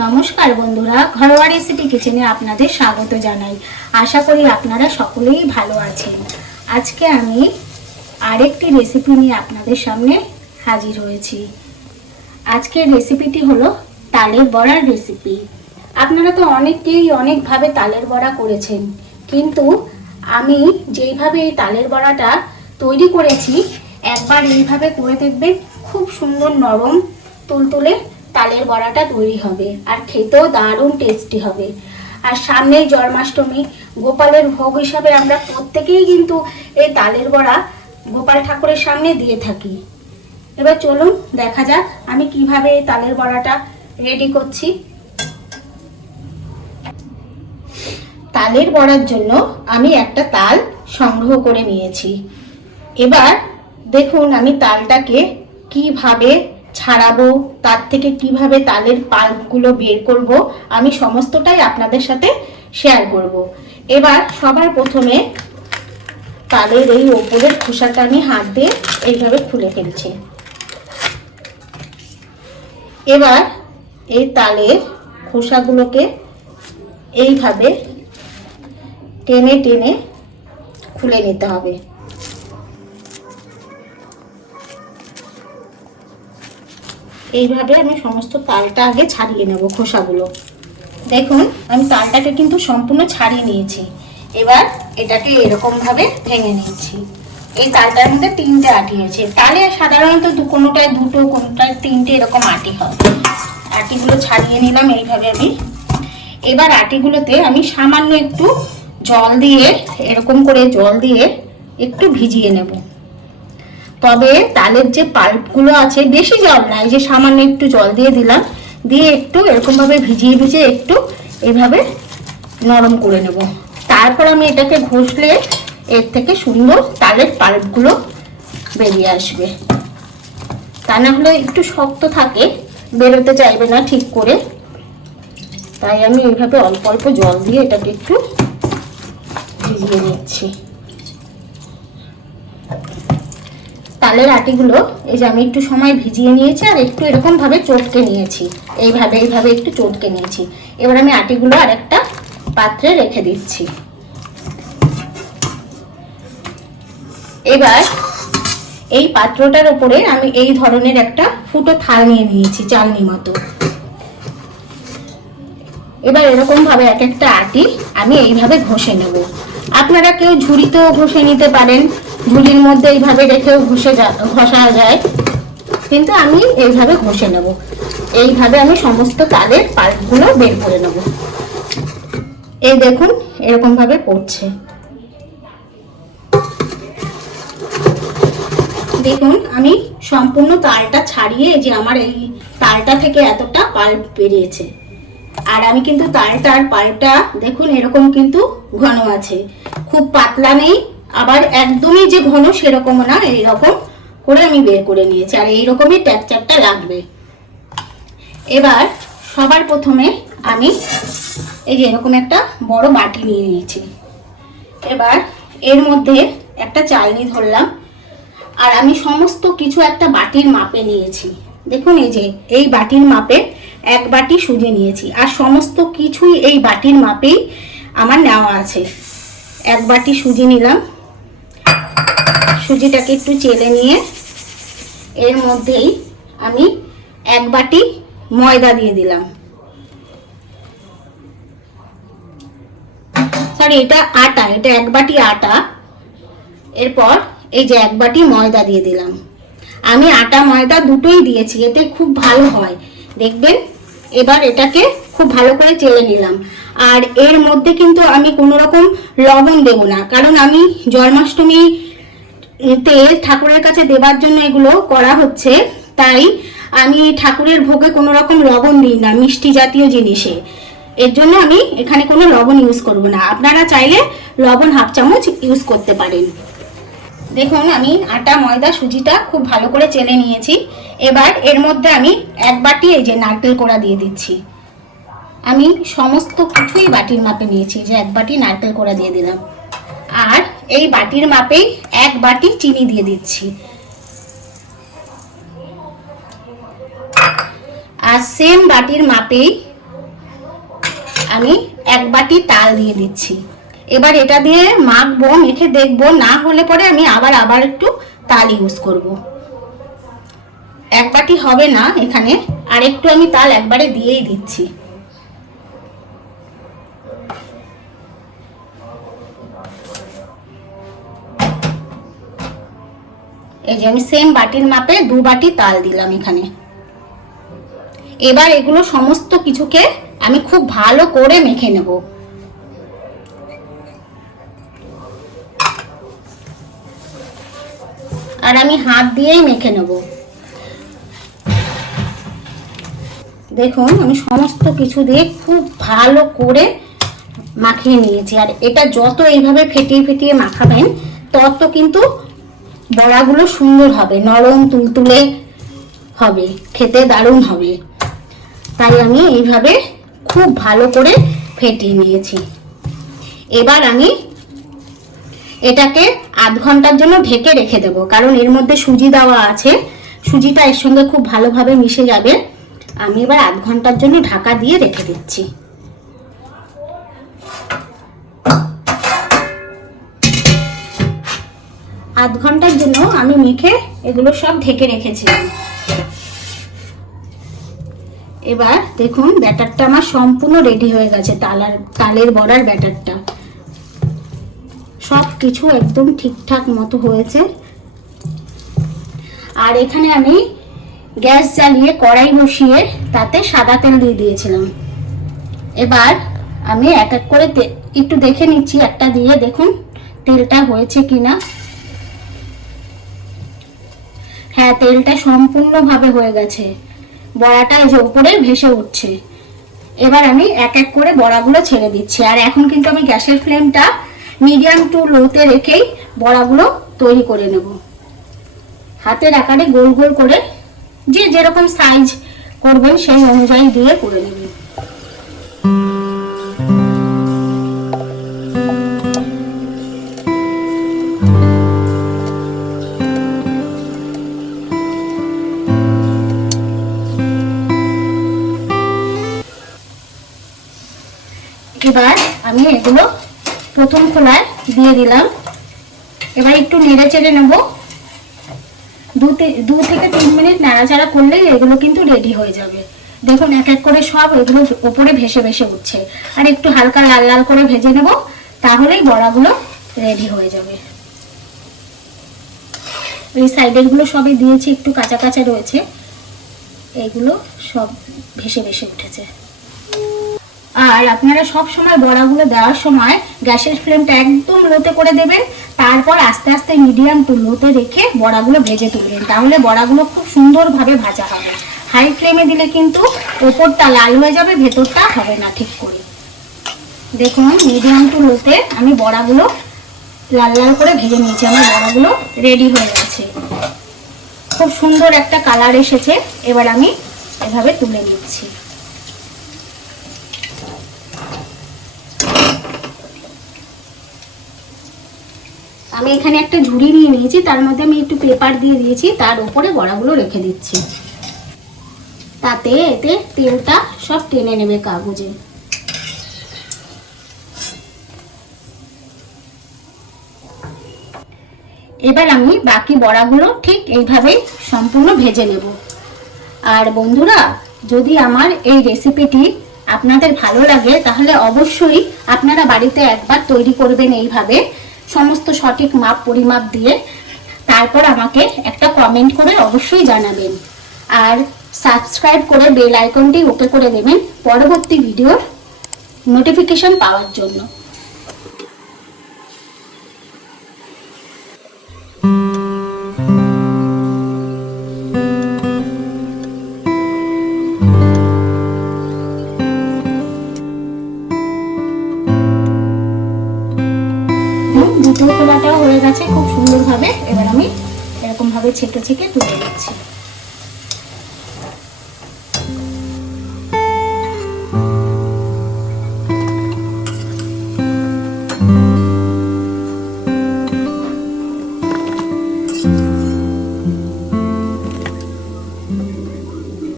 নমস্কার বন্ধুরা, ঘরোয়া রেসিপি কিচেনে আপনাদের স্বাগত জানাই। আশা করি আপনারা সকলেই ভালো আছেন। আজকে আমি আরেকটি রেসিপি নিয়ে আপনাদের সামনে হাজির হয়েছি। আজকের রেসিপিটি হলো তালের বড়ার রেসিপি। আপনারা তো অনেকেই অনেকভাবে তালের বড়া করেছেন, কিন্তু আমি যেইভাবে এই তালের বড়াটা তৈরি করেছি একবার এইভাবে করে দেখবেন, খুব সুন্দর নরম তুলতুলে তালের বড়াটা তৈরি হবে আর খেতেও দারুণ টেস্টি হবে। আর সামনেই জন্মাষ্টমী, গোপালের ভোগ হিসাবে আমরা প্রত্যেকেই কিন্তু এই তালের বড়া গোপাল ঠাকুরের সামনে দিয়ে থাকি। এবার চলুন দেখা যাক আমি কিভাবে এই তালের বড়াটা রেডি করছি। তালের বড়ার জন্য আমি একটা তাল সংগ্রহ করে নিয়েছি। এবার দেখুন আমি তালটাকে কিভাবে ছাড়াবো, তার থেকে কিভাবে তালের পাল্পগুলো বের করব, আমি সমস্তটাই আপনাদের সাথে শেয়ার করব। এবার সবার প্রথমে তালের এই ওপরের খোসাটা আমি হাত দিয়ে এইভাবে খুলে ফেলছি। এবার এই তালের খোসাগুলোকে এইভাবে টেনে টেনে খুলে নিতে হবে। এইভাবে আমি সমস্ত তালটা আগে ছাড়িয়ে নেব খোসাগুলো। দেখুন আমি তালটাকে কিন্তু সম্পূর্ণ ছাড়িয়ে নিয়েছি। এবার এটাকে এরকম ভাবে ভেঙে নিচ্ছি। এই তালটার মধ্যে তিনটে আটি আছে। তালে সাধারণত কোনোটায় দুটো, কোনোটায় তিনটে এরকম আটি হয়। আটিগুলো ছাড়িয়ে নিলাম এইভাবে আমি। এবার আটিগুলোতে আমি সামান্য একটু জল দিয়ে, এরকম করে জল দিয়ে একটু ভিজিয়ে নেব। তবে তালের যে পাল্পগুলো আছে, বেশি জল না, এই যে সামান্য একটু জল দিয়ে দিলাম, দিয়ে একটু এরকম ভাবে ভিজিয়ে ভিজিয়ে একটু এভাবে নরম করে নেব। তারপর আমি এটাকে ঘষলে এর থেকে সুন্দর তালের পাল্পগুলো বেরিয়ে আসবে। তা না হলে একটু শক্ত থাকে, বেরোতে চাইবে না ঠিক করে। তাই আমি এইভাবে অল্প অল্প জল দিয়ে এটাকে একটু ভিজিয়ে নিচ্ছি। তালের আটিগুলো এই যে আমি একটু সময় ভিজিয়ে নিয়েছি আর একটু এরকম ভাবে চটকে নিয়েছি। এইভাবে একটু চটকে নিয়েছি। এবার আমি আটিগুলো আর একটা পাত্রে রেখে দিচ্ছি। এবার এই পাত্রটার উপরে আমি এই ধরনের একটা ফুটো থাল নিয়ে নিয়েছি, চালনি মতো। এবার এরকম ভাবে এক একটা আটি আমি এইভাবে ঘষে নেব। আপনারা কেউ ঝুড়িতেও ঘষে নিতে পারেন, ঝুড়ির মধ্যে এইভাবে রেখেও ঘষা যায়, কিন্তু আমি এইভাবে ঘষে নেব। এইভাবে আমি সমস্ত তালের পাল্পগুলো বের করে নেব। এই দেখুন এরকম ভাবে পড়ছে। দেখুন আমি সম্পূর্ণ তালটা ছাড়িয়ে, যে আমার এই তালটা থেকে এতটা পাল্প বেরিয়েছে। আর আমি কিন্তু তালটার পাল্পটা দেখুন এরকম কিন্তু ঘন আছে, খুব পাতলা নেই, আবার একদমই যে ঘন সেরকম না। এইরকম করে আমি বের করে নিয়েছি, আর এইরকমই টেক্সচারটা লাগবে। এবার সবার প্রথমে আমি এই যে এরকম একটা বড় বাটি নিয়ে নিয়েছি। এবার এর মধ্যে একটা চালনি ধরলাম, আর আমি সমস্ত কিছু একটা বাটির মাপে নিয়েছি। দেখুন এই যে এই বাটির মাপে এক বাটি সুজি নিয়েছি, আর সমস্ত কিছুই এই বাটির মাপেই আমার নেওয়া আছে। এক বাটি সুজি নিলাম। সুজিটাকে একটু চেলে নিয়ে এর মধ্যেই আমি এক বাটি ময়দা দিয়ে দিলাম। সরি, এটা আটা, এটা এক বাটি আটা। এরপর এই যে এক বাটি ময়দা দিয়ে দিলাম। আমি আটা ময়দা দুটোই দিয়েছি, এতে খুব ভালো হয় দেখবেন। এবার এটাকে খুব ভালো করে চেলে নিলাম। আর এর মধ্যে কিন্তু আমি কোনো রকম লবণ দেব না, কারণ আমি জন্মাষ্টমীতে ঠাকুরের কাছে দেবার জন্য এগুলো করা হচ্ছে। তাই আমি ঠাকুরের ভোগে কোনো রকম লবণ দিই না মিষ্টি জাতীয় জিনিসে। এর জন্য আমি এখানে কোনো লবণ ইউজ করব না। আপনারা চাইলে লবণ হাফ চামচ ইউজ করতে পারেন। দেখুন আমি আটা ময়দা সুজিটা খুব ভালো করে চেলে নিয়েছি। এবার এর মধ্যে আমি এক বাটি এই যে নারকেল কোড়া দিয়ে দিচ্ছি। আমি সমস্ত কিছুই বাটির মাপে নিয়েছি, যে এক বাটি নারকেল কোড়া দিয়ে দিলাম। আর এই বাটির মাপেই এক বাটি চিনি দিয়ে দিচ্ছি। আর সেম বাটির মাপেই আমি 1 বাটি তাল দিয়ে দিচ্ছি। এবার এটা দিয়ে মাখবো, মেখে দেখবো, না হলে পরে আমি আবার একটু তাল ইউজ করব। 1 বাটি হবে না এখানে, আর একটু আমি তাল একবারে দিয়েই দিচ্ছি। এই যে আমি সেম বাটির মাপে 2 বাটি তাল দিলাম এখানে। এবার এগুলো সমস্ত কিছুকে আমি খুব ভালো করে মেখে নেব। আর আমি হাত দিয়েই মেখে নেব। দেখুন আমি সমস্ত কিছু দিয়ে খুব ভালো করে মাখিয়ে নিয়েছি। আর এটা যত এইভাবে ফেটিয়ে ফেটিয়ে মাখাবেন তত কিন্তু বড়াগুলো সুন্দর হবে, নরম তুলতুলে হবে, খেতে দারুণ হবে। তাই আমি এইভাবে খুব ভালো করে ফেটিয়ে নিয়েছি। এবার আমি এটাকে আধ ঘন্টার জন্য ঢেকে রেখে দেব, কারণ এর মধ্যে সুজি দেওয়া আছে, সুজিটা এর সঙ্গে খুব ভালোভাবে মিশে যাবে। আমি এবার আধ ঘন্টার জন্য ঢাকা দিয়ে রেখে দিচ্ছি। আধ ঘন্টার জন্য আমি মেখে এগুলো সব ঢেকে রেখেছিলাম। এবার দেখুন ব্যাটারটা আমার সম্পূর্ণ রেডি হয়ে গেছে। তালের বড়ার ব্যাটারটা সব কিছু একদম ঠিকঠাক মতো হয়েছে। আর এখানে আমি গ্যাস জ্বালিয়ে কড়াই বসিয়ে তাতে সাদা তেল দিয়ে দিয়েছিলাম। এবার আমি এক এক করে একটু দেখে নিচ্ছি, একটা দিয়ে দেখুন তেলটা হয়েছে কিনা। হ্যাঁ, তেলটা সম্পূর্ণভাবে হয়ে গেছে, বড়াটা এই যে উপরে ভেসে উঠছে। এবার আমি এক এক করে বড়াগুলো ছেড়ে দিচ্ছি। আর এখন কিন্তু আমি গ্যাসের ফ্লেমটা মিডিয়াম টু লোতে রেখেই বড়াগুলো তৈরি করে নেব। হাতের আকারে গোল গোল করে, যে যেরকম সাইজ করবেন সেই অনুযায়ী দিয়ে করে নেবেন। এবার আমি এগুলো প্রথম খোলায় দিয়ে দিলাম। এবার একটু নেড়ে চেড়ে নেবো। 2 থেকে 3 মিনিট নাড়াচাড়া করলেই এগুলো কিন্তু রেডি হয়ে যাবে। দেখুন এক এক করে সব এগুলো উপরে ভেসে ভেসে উঠছে। আর একটু হালকা লাল লাল করে ভেজে নেব, তাহলেই বড়াগুলো রেডি হয়ে যাবে। এই সাইডের গুলো সবই দিয়েছি, একটু কাঁচা কাঁচা রয়েছে, এইগুলো সব ভেসে ভেসে উঠেছে। আর আপনারা সব সময় বড়াগুলো দেওয়ার সময় গ্যাসের ফ্লেমটা একদম লোতে করে দেবেন, তারপর আস্তে আস্তে মিডিয়াম টু লোতে রেখে বড়াগুলো ভেজে তুলবেন, তাহলে বড়াগুলো খুব সুন্দরভাবে ভাজা হবে। হাই ফ্লেমে দিলে কিন্তু ওপরটা লাল হয়ে যাবে, ভেতরটা হবে না ঠিক করে। দেখুন মিডিয়াম টু লোতে আমি বড়াগুলো লাল লাল করে ভেজে নিয়েছি। আমার বড়াগুলো রেডি হয়ে গেছে, খুব সুন্দর একটা কালার এসেছে। এবার আমি এভাবে তুলে নিচ্ছি। আমি এখানে একটা ঝুড়ি নিয়ে নিয়েছি, তার মধ্যে আমি একটু পেপার দিয়ে দিয়েছি, তার উপরে বড়াগুলো রেখে দিচ্ছি। তাতে এতে তেলটা সব টেনে নেবে কাগজে। এবার আমি বাকি বড়াগুলো ঠিক এইভাবেই সম্পূর্ণ ভেজে নেব। আর বন্ধুরা, যদি আমার এই রেসিপিটি আপনাদের ভালো লাগে তাহলে অবশ্যই আপনারা বাড়িতে একবার তৈরি করবেন এইভাবে, সমস্ত সঠিক মাপ পরিমাপ দিয়ে। তারপর আমাকে একটা কমেন্ট করে অবশ্যই জানাবেন। আর সাবস্ক্রাইব করে বেল আইকনটি ওকে করে দেবেন পরবর্তী ভিডিওর নোটিফিকেশন পাওয়ার জন্য। দ্বিতীয় খোলাটাও হয়ে গেছে খুব সুন্দরভাবে। এবার আমি এরকম ভাবে ছেঁকে ছেঁকে তুলে দিচ্ছি।